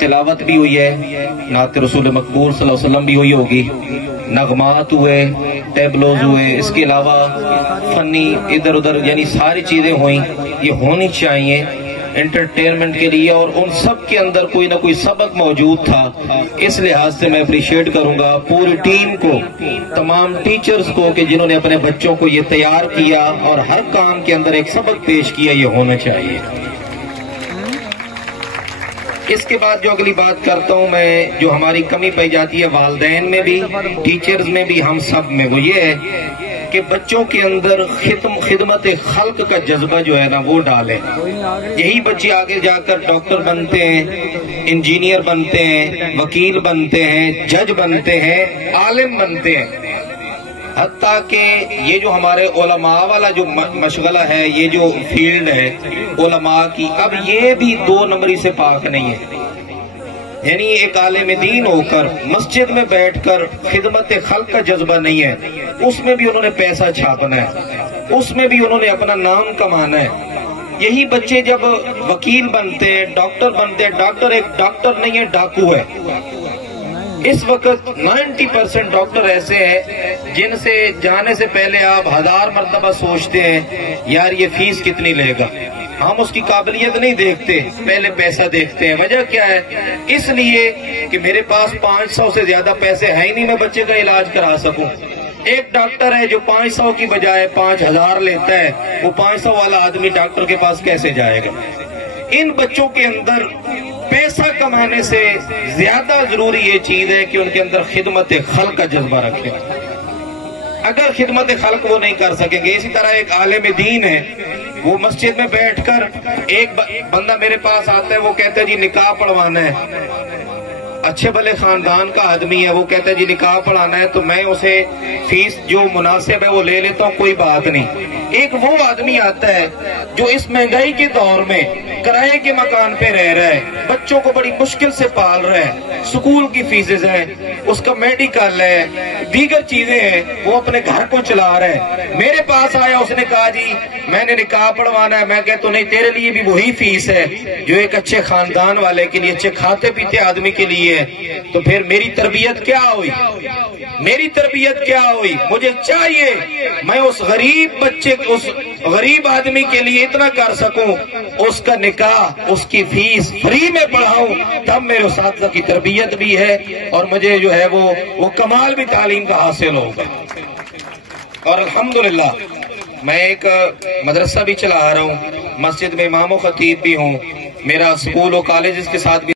तिलावत भी हुई है, नात रसूल मकबूल सल्लल्लाहु अलैहि वसल्लम भी हुई होगी, नगमात हुए, टेबलोज हुए, इसके अलावा फनी इधर उधर यानी सारी चीजें हुई। ये होनी चाहिए एंटरटेनमेंट के लिए, और उन सब के अंदर कोई ना कोई सबक मौजूद था। इस लिहाज से मैं अप्रिशिएट करूंगा पूरी टीम को, तमाम टीचर्स को कि जिन्होंने अपने बच्चों को ये तैयार किया और हर काम के अंदर एक सबक पेश किया। ये होना चाहिए। इसके बाद जो अगली बात करता हूं मैं, जो हमारी कमी पाई जाती है वालिदैन में भी, टीचर्स में भी, हम सब में, वो ये है कि बच्चों के अंदर खिदमत खल्क का जज्बा जो है ना वो डालें। यही बच्चे आगे जाकर डॉक्टर बनते हैं, इंजीनियर बनते हैं, वकील बनते हैं, जज बनते हैं, आलिम बनते हैं। हत्ता कि ये जो हमारे उलमा वाला जो मशगला है, ये जो फील्ड है उलमा की, अब ये भी 2 नंबरी से पाक नहीं है। यानी एक आलिम दीन होकर मस्जिद में बैठकर खिदमत खल्क का जज्बा नहीं है, उसमें भी उन्होंने पैसा छापना है, उसमें भी उन्होंने अपना नाम कमाना है। यही बच्चे जब वकील बनते हैं, डॉक्टर बनते हैं, डॉक्टर एक डॉक्टर नहीं है, डाकू है। इस वक्त 90% डॉक्टर ऐसे हैं जिनसे जाने से पहले आप 1000 मर्तबा सोचते हैं यार ये फीस कितनी लेगा। हम उसकी काबिलियत नहीं देखते, पहले पैसा देखते हैं। वजह क्या है? इसलिए कि मेरे पास 500 से ज्यादा पैसे है ही नहीं मैं बच्चे का इलाज करा सकूं। एक डॉक्टर है जो 500 की बजाय 5000 लेता है, वो 500 वाला आदमी डॉक्टर के पास कैसे जाएगा? इन बच्चों के अंदर पैसा कमाने से ज्यादा जरूरी ये चीज है कि उनके अंदर खिदमत खल्क का जज्बा रखें। अगर खिदमत खल्क वो नहीं कर सकेंगे, इसी तरह एक आलिम दीन है, वो मस्जिद में बैठकर एक बंदा मेरे पास आता है, वो कहता है जी निकाह पढ़वाना है, अच्छे भले खानदान का आदमी है, वो कहता है जी निकाह पढ़ाना है, तो मैं उसे फीस जो मुनासिब है वो ले लेता हूँ, कोई बात नहीं। एक वो आदमी आता है जो इस महंगाई के दौर में किराए के मकान पे रह रहा है, बच्चों को बड़ी मुश्किल से पाल रहा है, स्कूल की फीसें हैं, उसका मेडिकल है, दीगर चीजें हैं, वो अपने घर को चला रहा है। मेरे पास आया, उसने कहा जी मैंने निकाह पढ़वाना है। मैं कहता हूं नहीं, तेरे लिए भी वही फीस है जो एक अच्छे खानदान वाले के लिए, अच्छे खाते पीते आदमी के लिए है। तो फिर मेरी तरबियत क्या हुई? मेरी तरबियत क्या हुई? मुझे चाहिए मैं उस गरीब बच्चे, उस गरीब आदमी के लिए इतना कर सकूं, उसका निकाह, उसकी फीस फ्री में पढ़ाऊं, तब मेरे उस्ताद की तरबियत भी है और मुझे जो है वो कमाल भी तालीम का हासिल होगा। और अल्हम्दुलिल्लाह मैं एक मदरसा भी चला रहा हूं, मस्जिद में इमाम व खतीब भी हूं, मेरा स्कूल और कॉलेज के साथ भी